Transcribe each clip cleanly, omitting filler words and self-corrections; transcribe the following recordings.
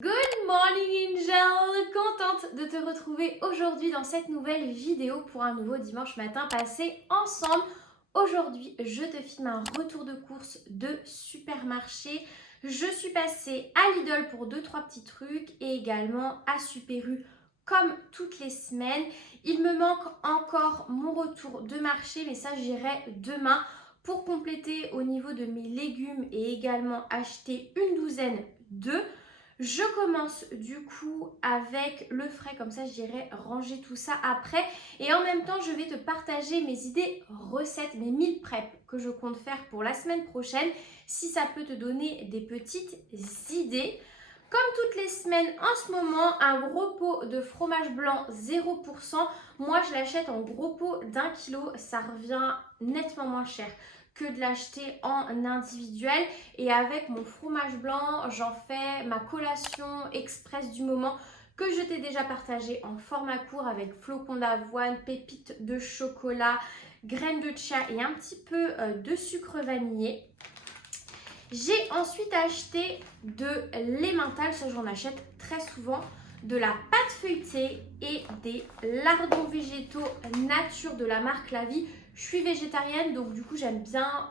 Good morning Angel! Contente de te retrouver aujourd'hui dans cette nouvelle vidéo pour un nouveau dimanche matin passé ensemble. Aujourd'hui, je te filme un retour de course de supermarché. Je suis passée à Lidl pour 2-3 petits trucs et également à Super U comme toutes les semaines. Il me manque encore mon retour de marché, mais ça j'irai demain pour compléter au niveau de mes légumes et également acheter une douzaine d'œufs. Je commence du coup avec le frais, comme ça j'irai ranger tout ça après. Et en même temps, je vais te partager mes idées recettes, mes meal prep que je compte faire pour la semaine prochaine. Si ça peut te donner des petites idées. Comme toutes les semaines en ce moment, un gros pot de fromage blanc 0%. Moi, je l'achète en gros pot d'1 kg. Ça revient nettement moins cher que de l'acheter en individuel. Et avec mon fromage blanc, j'en fais ma collation express du moment que je t'ai déjà partagé en format court avec flocons d'avoine, pépites de chocolat, graines de chia et un petit peu de sucre vanillé. J'ai ensuite acheté de l'emmental, ça j'en achète très souvent, de la pâte feuilletée et des lardons végétaux nature de la marque La Vie. Je suis végétarienne, donc du coup j'aime bien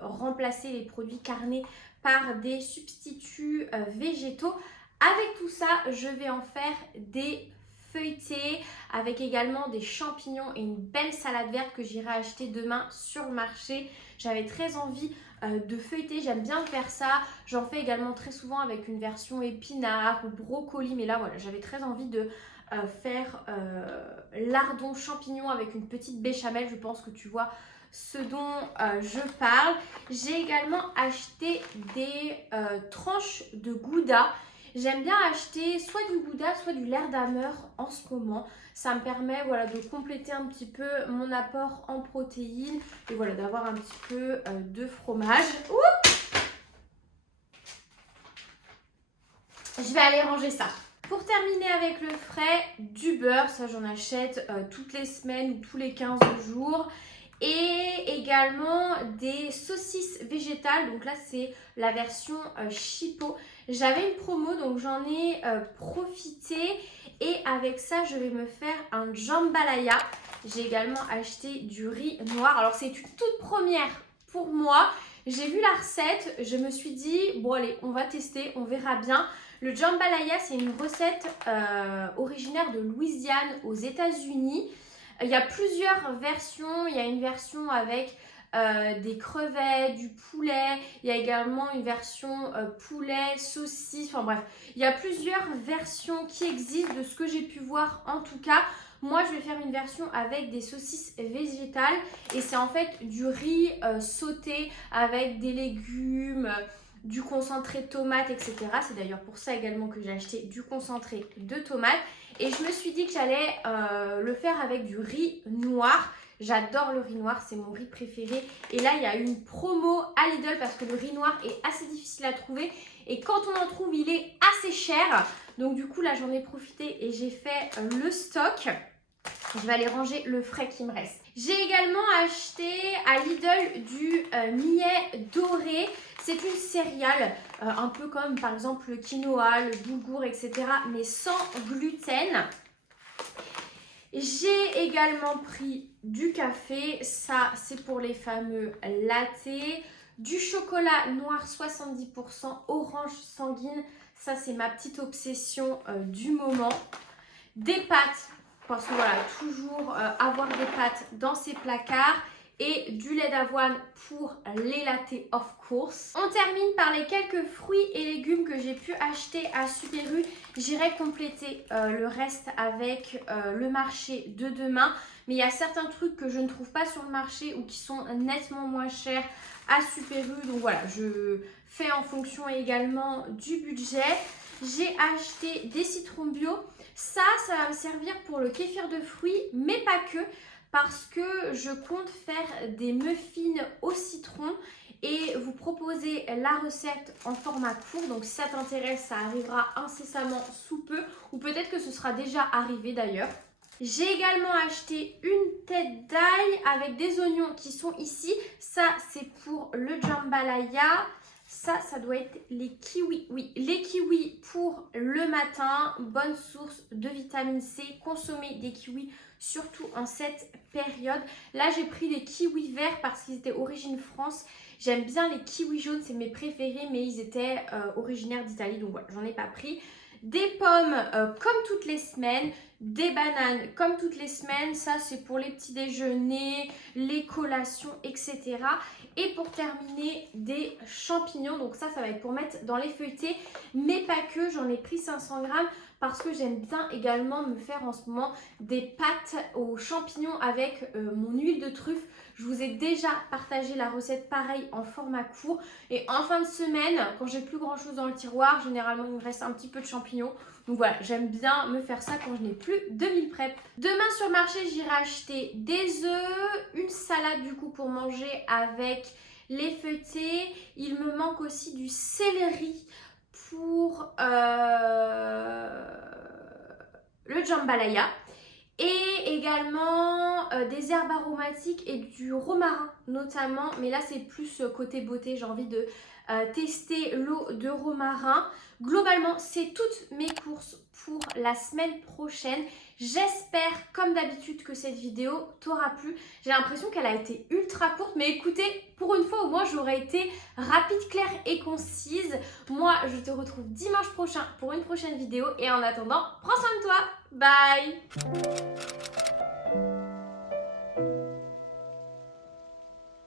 remplacer les produits carnés par des substituts végétaux. Avec tout ça, je vais en faire des feuilletés avec également des champignons et une belle salade verte que j'irai acheter demain sur le marché. J'avais très envie de feuilleter, j'aime bien faire ça. J'en fais également très souvent avec une version épinard ou brocoli, mais là voilà, j'avais très envie de faire lardon champignon avec une petite béchamel. Je pense que tu vois ce dont je parle. J'ai également acheté des tranches de gouda. J'aime bien acheter soit du gouda, soit du laire d'hameur en ce moment. Ça me permet voilà, de compléter un petit peu mon apport en protéines et voilà, d'avoir un petit peu de fromage. Ouh, je vais aller ranger ça. Pour terminer avec le frais, du beurre, ça j'en achète toutes les semaines ou tous les 15 jours. Et également des saucisses végétales, donc là c'est la version Chipo. J'avais une promo donc j'en ai profité et avec ça je vais me faire un jambalaya. J'ai également acheté du riz noir, alors c'est une toute première pour moi. J'ai vu la recette, je me suis dit bon allez on va tester, on verra bien. Le jambalaya c'est une recette originaire de Louisiane aux États-Unis. Il y a plusieurs versions. Il y a une version avec des crevettes, du poulet. Il y a également une version poulet, saucisse. Enfin bref, il y a plusieurs versions qui existent de ce que j'ai pu voir en tout cas. Moi, je vais faire une version avec des saucisses végétales. Et c'est en fait du riz sauté avec des légumes, du concentré de tomates, etc. C'est d'ailleurs pour ça également que j'ai acheté du concentré de tomates. Et je me suis dit que j'allais le faire avec du riz noir. J'adore le riz noir, c'est mon riz préféré. Et là, il y a eu une promo à Lidl parce que le riz noir est assez difficile à trouver. Et quand on en trouve, il est assez cher. Donc du coup, là, j'en ai profité et j'ai fait le stock. Je vais aller ranger le frais qui me reste. J'ai également acheté à Lidl du millet doré. C'est une céréale, un peu comme par exemple le quinoa, le boulgour, etc. mais sans gluten. J'ai également pris du café. Ça, c'est pour les fameux lattés. Du chocolat noir 70%, orange sanguine. Ça, c'est ma petite obsession du moment. Des pâtes. Parce que voilà, toujours avoir des pâtes dans ses placards et du lait d'avoine pour les lattés of course. On termine par les quelques fruits et légumes que j'ai pu acheter à Super U. J'irai compléter le reste avec le marché de demain. Mais il y a certains trucs que je ne trouve pas sur le marché ou qui sont nettement moins chers à Super U. Donc voilà, je fais en fonction également du budget. J'ai acheté des citrons bio. Ça va me servir pour le kéfir de fruits, mais pas que, parce que je compte faire des muffins au citron et vous proposer la recette en format court. Donc si ça t'intéresse, ça arrivera incessamment sous peu, ou peut-être que ce sera déjà arrivé d'ailleurs. J'ai également acheté une tête d'ail avec des oignons qui sont ici. Ça, c'est pour le jambalaya. Ça doit être les kiwis. Oui, les kiwis pour le matin. Bonne source de vitamine C. Consommez des kiwis, surtout en cette période. Là, j'ai pris les kiwis verts parce qu'ils étaient origine France. J'aime bien les kiwis jaunes, c'est mes préférés, mais ils étaient originaires d'Italie, donc voilà, j'en ai pas pris. Des pommes comme toutes les semaines, des bananes comme toutes les semaines, ça c'est pour les petits déjeuners, les collations, etc. Et pour terminer, des champignons, donc ça va être pour mettre dans les feuilletés, mais pas que, j'en ai pris 500 grammes parce que j'aime bien également me faire en ce moment des pâtes aux champignons avec mon huile de truffe. Je vous ai déjà partagé la recette pareil en format court. Et en fin de semaine, quand j'ai plus grand chose dans le tiroir, généralement il me reste un petit peu de champignons. Donc voilà, j'aime bien me faire ça quand je n'ai plus de meal prep. Demain sur le marché, j'irai acheter des œufs, une salade du coup pour manger avec les feuilletés. Il me manque aussi du céleri pour le jambalaya. Et également des herbes aromatiques et du romarin notamment. Mais là, c'est plus côté beauté. J'ai envie de tester l'eau de romarin. Globalement, c'est toutes mes courses pour la semaine prochaine. J'espère, comme d'habitude, que cette vidéo t'aura plu. J'ai l'impression qu'elle a été ultra courte. Mais écoutez, pour une fois, au moins, j'aurais été rapide, claire et concise. Moi, je te retrouve dimanche prochain pour une prochaine vidéo. Et en attendant, prends soin de toi. Bye!